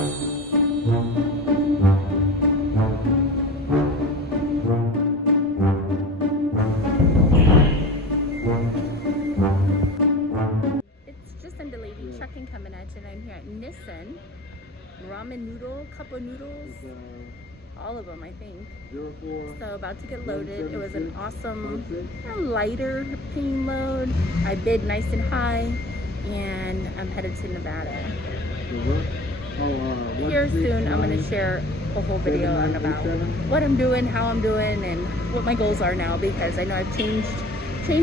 Truckn coming at you, and I'm here at Nissan. Ramen noodle, cup of noodles, all of them I think. So about to get loaded. It was an awesome, lighter paying load. I bid nice and high, and I'm headed to Nevada. Here soon I'm going to share a whole video on about what I'm doing, how I'm doing, and what my goals are now, because I know I've changed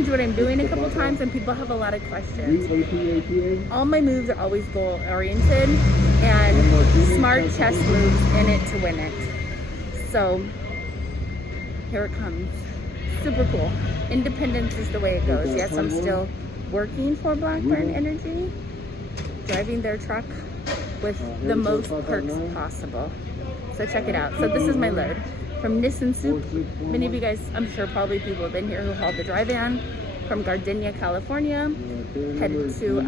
what I'm doing a couple times and people have a lot of questions. All my moves are always goal oriented and smart chess moves in it to win it. So here it comes. Super cool. Independence is the way it goes. Yes, I'm still working for Blackburn Energy, driving their truck with the most perks possible. So check it out. So this is my load from Nissan Soup. Many of you guys, I'm sure probably people have been here who hauled the dry van from Gardenia, California, headed to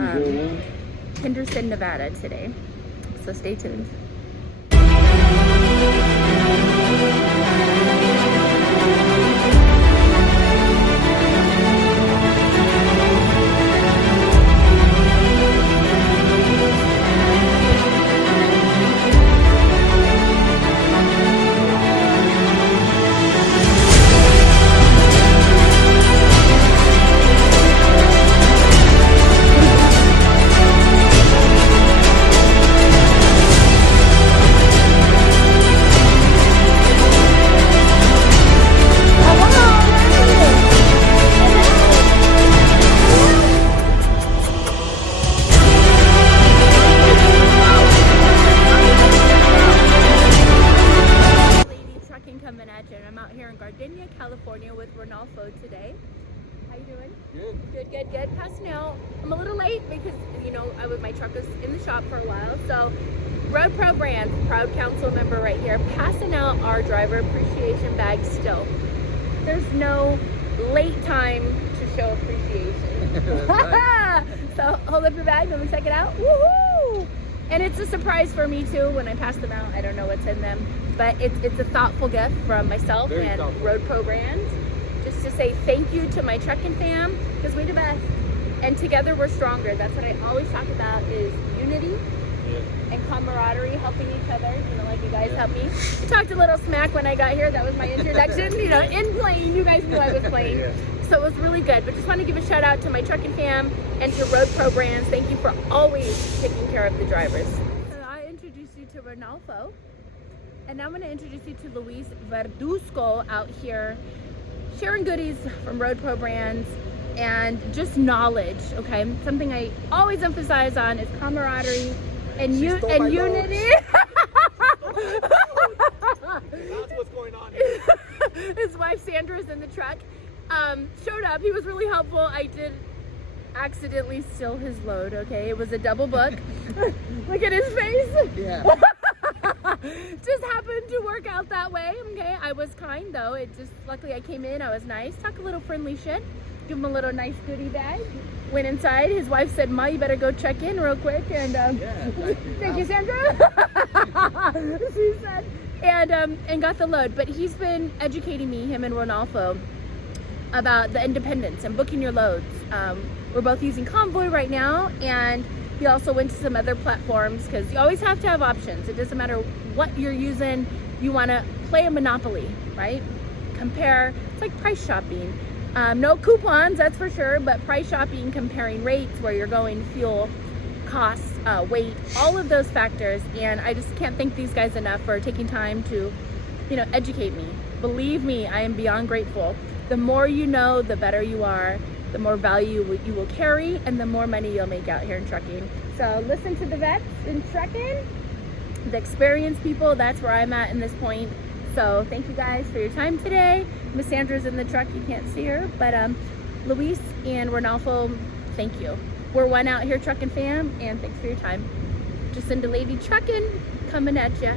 Henderson, Nevada today. So stay tuned. Gardenia, California with Ronaldo today. How you doing? Good. Passing out. I'm a little late because, my truck was in the shop for a while. So, Road Pro Brands, proud council member right here, passing out our driver appreciation bag still. There's no late time to show appreciation. So, hold up your bag, let me check it out. Woohoo! And it's a surprise for me too when I pass them out. I don't know what's in them, but it's a thoughtful gift from myself and Road Pro Brands, just to say thank you to my Truckn Fam, because we're the best, and together we're stronger. That's what I always talk about, is unity and camaraderie, helping each other. Like you guys helped me. I talked a little smack when I got here. That was my introduction. In playing, you guys knew I was playing. So it was really good. But just want to give a shout out to my Truckn Fam and to Road Pro Brands. Thank you for always taking care of the drivers. So I introduced you to Ronaldo, and now I'm going to introduce you to Luis Verduzco out here, sharing goodies from Road Pro Brands and just knowledge. Okay, something I always emphasize on is camaraderie and unity. That's what's going on here. His wife Sandra's in the truck. Showed up. He was really helpful. I did accidentally steal his load. Okay, it was a double book. Look at his face. Yeah. Just happened to work out that way. Okay, I was kind though. It just, luckily I came in, I was nice, talk a little friendly shit, give him a little nice goodie bag. Went inside. His wife said, "Ma, you better go check in real quick." And thank you, Sandra. She said, and got the load. But he's been educating me, him and Ronaldo, about the independence and booking your loads. We're both using Convoy right now, and he also went to some other platforms, because you always have to have options. It doesn't matter what you're using. You want to play a monopoly, right? Compare. It's like price shopping. No coupons, that's for sure, but price shopping, comparing rates, where you're going, fuel, costs, weight, all of those factors. And I just can't thank these guys enough for taking time to, educate me. Believe me, I am beyond grateful. The more you know, the better you are, the more value you will carry, and the more money you'll make out here in trucking. So listen to the vets in trucking, the experienced people. That's where I'm at in this point. So thank you guys for your time today. Miss Sandra's in the truck, you can't see her, but Luis and Ronaldo, thank you. We're one out here, Truckn Fam, and thanks for your time. Jacinda Lady Truckin' coming at ya.